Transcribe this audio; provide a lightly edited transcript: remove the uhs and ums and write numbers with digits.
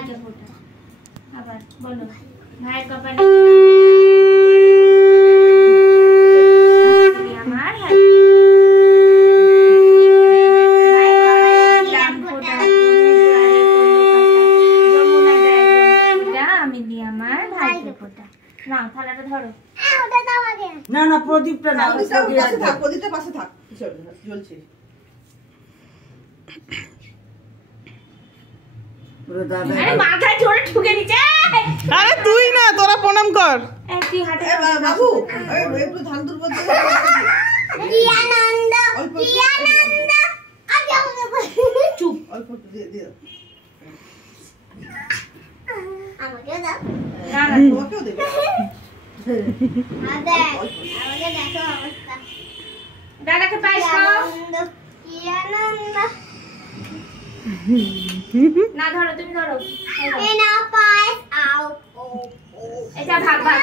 ভাইকে ফোটা। আবার বলো ভাইয়ের কপালে আমার ভাই আমি দিই আমার ভাইকে ফোটা। নাও থালাটা ধরো। না না প্রদীপটা না, প্রদীপটা পাশে থাক, জ্বলছে। মাথায় জোরে ঠুকে দিচ্ছে। আরে তুই না, তোরা প্রণাম কর। তুই হাতে বাবু একটু ধান তুলবো। চুপ। অল্প দিয়ে দিয়ে আমাকে দাও। না না তোমাকেও দেবে। দাদাকে পায়েস খাও। না ধরো, তুমি ধরো। এটা ভাগ ভাগ।